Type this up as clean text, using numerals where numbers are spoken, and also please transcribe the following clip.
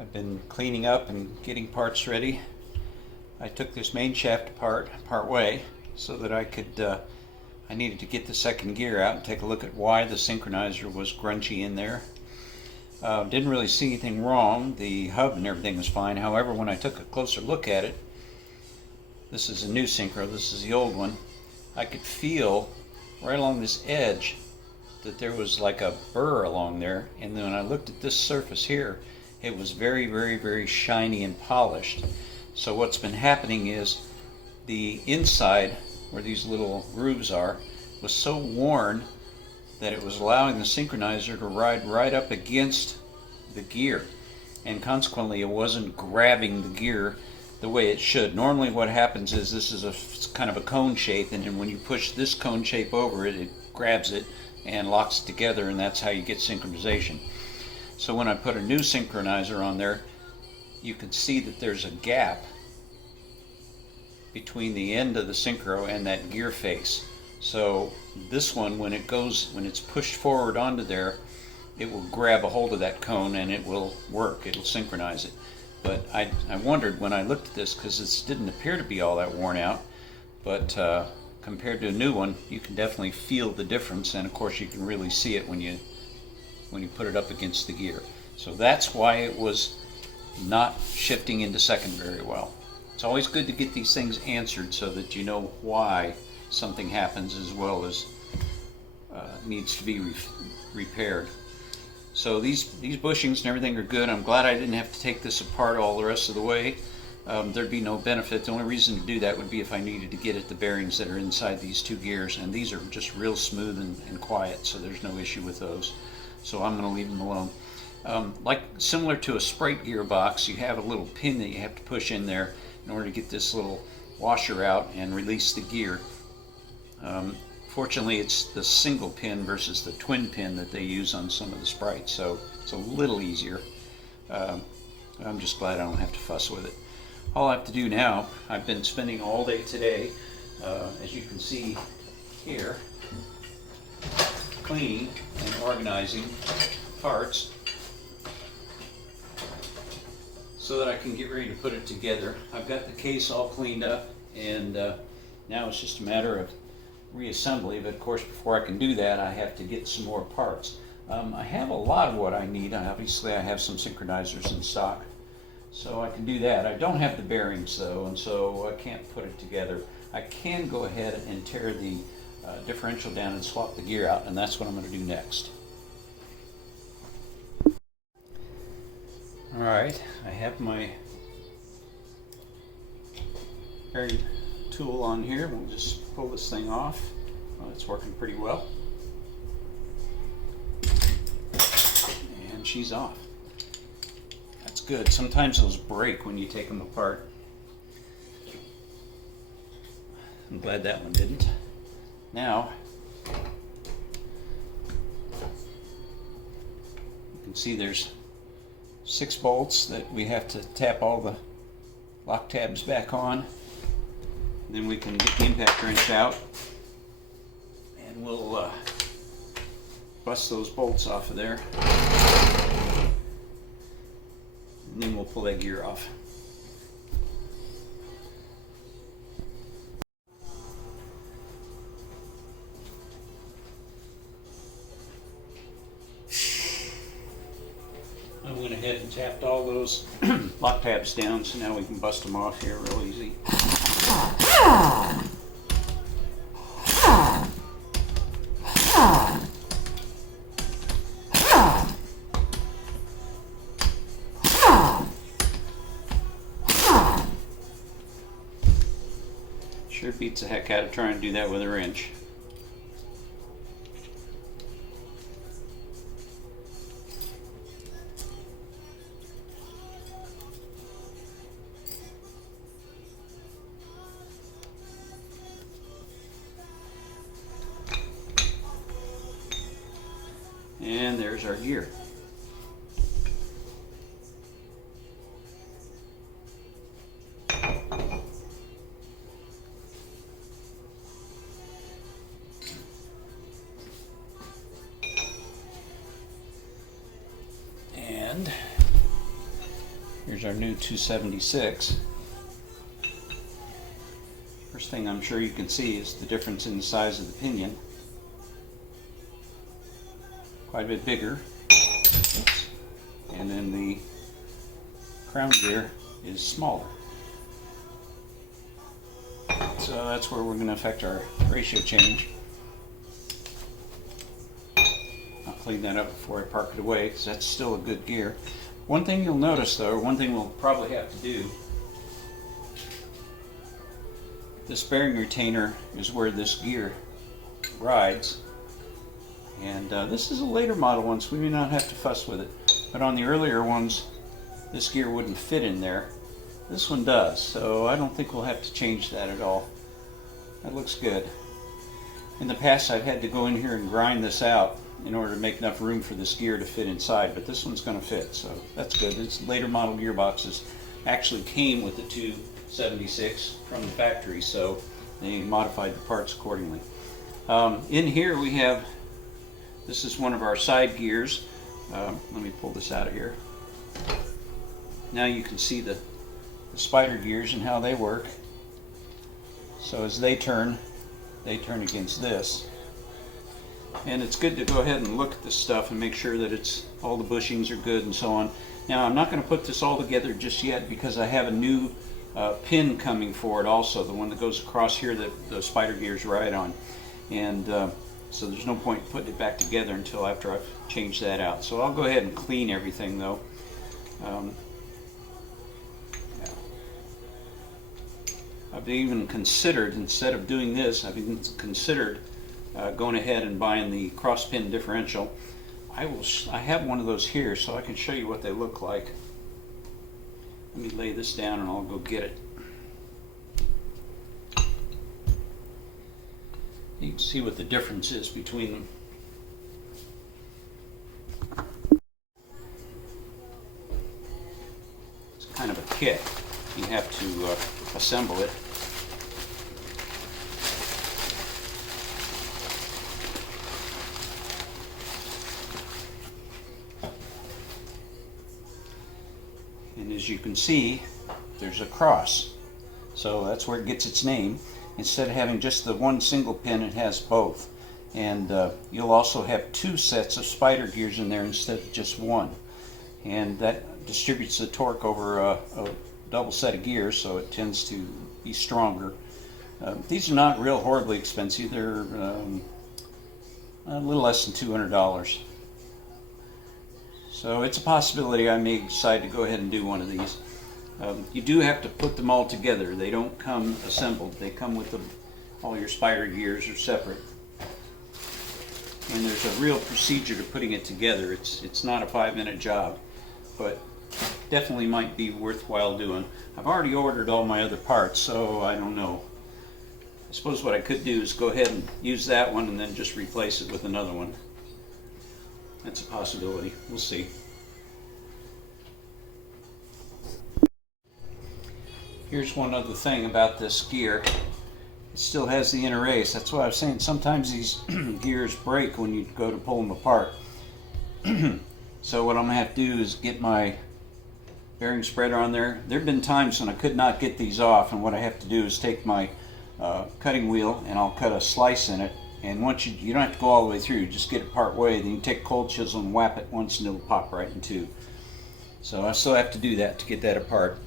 I've been cleaning up and getting parts ready. I took this main shaft apart part way so that I needed to get the second gear out and take a look at why the synchronizer was grunchy in there. Didn't really see anything wrong. The hub and everything was fine. However, when I took a closer look at it, this is a new synchro, this is the old one, I could feel right along this edge that there was like a burr along there, and then when I looked at this surface here, it was very, very, very shiny and polished. So what's been happening is the inside, where these little grooves are, was so worn that it was allowing the synchronizer to ride right up against the gear, and consequently it wasn't grabbing the gear the way it should. Normally what happens is this is a kind of a cone shape, and then when you push this cone shape over it, it grabs it and locks it together, and that's how you get synchronization. So when I put a new synchronizer on there, you can see that there's a gap between the end of the synchro and that gear face. So this one, when it's pushed forward onto there, it will grab a hold of that cone and it will work, it'll synchronize it. But I wondered when I looked at this, because this didn't appear to be all that worn out, but compared to a new one, you can definitely feel the difference, and of course you can really see it when you put it up against the gear. So that's why it was not shifting into second very well. It's always good to get these things answered so that you know why something happens as well as needs to be repaired. So these bushings and everything are good. I'm glad I didn't have to take this apart all the rest of the way. There'd be no benefit. The only reason to do that would be if I needed to get at the bearings that are inside these two gears, and these are just real smooth and quiet, so there's no issue with those. So I'm going to leave them alone. Like similar to a Sprite gearbox, you have a little pin that you have to push in there in order to get this little washer out and release the gear. Fortunately, it's the single pin versus the twin pin that they use on some of the Sprites, so it's a little easier. I'm just glad I don't have to fuss with it. All I have to do now, I've been spending all day today, as you can see here, cleaning and organizing parts so that I can get ready to put it together. I've got the case all cleaned up, and now it's just a matter of reassembly, but of course before I can do that I have to get some more parts. I have a lot of what I need. Obviously I have some synchronizers in stock, so I can do that. I don't have the bearings though, and so I can't put it together. I can go ahead and tear the differential down and swap the gear out, and that's what I'm going to do next. Alright, I have my bearing tool on here. We'll just pull this thing off. Well, it's working pretty well. And she's off. That's good. Sometimes those break when you take them apart. I'm glad that one didn't. Now, you can see there's 6 bolts that we have to tap all the lock tabs back on. Then we can get the impact wrench out, and we'll bust those bolts off of there, and then we'll pull that gear off. I went ahead and tapped all those lock tabs down, so now we can bust them off here real easy. Sure beats the heck out of trying to do that with a wrench. And there's our gear. And Here's our new 276. First thing I'm sure you can see is the difference in the size of the pinion. Quite a bit bigger. Oops. And then the crown gear is smaller. So that's where we're going to affect our ratio change. I'll clean that up before I park it away because that's still a good gear. One thing you'll notice though, or one thing we'll probably have to do, this bearing retainer is where this gear rides. And this is a later model one, so we may not have to fuss with it. But on the earlier ones, this gear wouldn't fit in there. This one does, so I don't think we'll have to change that at all. That looks good. In the past, I've had to go in here and grind this out in order to make enough room for this gear to fit inside, but this one's going to fit, so that's good. It's later model gearboxes actually came with the 276 from the factory, so they modified the parts accordingly. In here we have, this is one of our side gears. Let me pull this out of here. Now you can see the spider gears and how they work. So as they turn against this. And it's good to go ahead and look at this stuff and make sure that it's all the bushings are good and so on. Now I'm not going to put this all together just yet because I have a new pin coming for it also, the one that goes across here that the spider gears ride on. And so there's no point putting it back together until after I've changed that out. So I'll go ahead and clean everything though. I've even considered, instead of doing this, I've even considered going ahead and buying the cross pin differential. I have one of those here so I can show you what they look like. Let me lay this down and I'll go get it. You can see what the difference is between them. It's kind of a kit. You have to assemble it. And as you can see, there's a cross. So that's where it gets its name. Instead of having just the one single pin, it has both. And you'll also have two sets of spider gears in there instead of just one. And that distributes the torque over a double set of gears, so it tends to be stronger. These are not real horribly expensive. They're a little less than $200. So it's a possibility I may decide to go ahead and do one of these. You do have to put them all together. They don't come assembled. They come with all your spider gears are separate. And there's a real procedure to putting it together. It's not a 5-minute job, but definitely might be worthwhile doing. I've already ordered all my other parts, so I don't know. I suppose what I could do is go ahead and use that one and then just replace it with another one. That's a possibility. We'll see. Here's one other thing about this gear. It still has the inner race. That's why I was saying sometimes these gears break when you go to pull them apart. So what I'm going to have to do is get my bearing spreader on there. There have been times when I could not get these off, and what I have to do is take my cutting wheel and I'll cut a slice in it. And once you don't have to go all the way through, just get it part way, then you take a cold chisel and whap it once and it'll pop right in two. So I still have to do that to get that apart.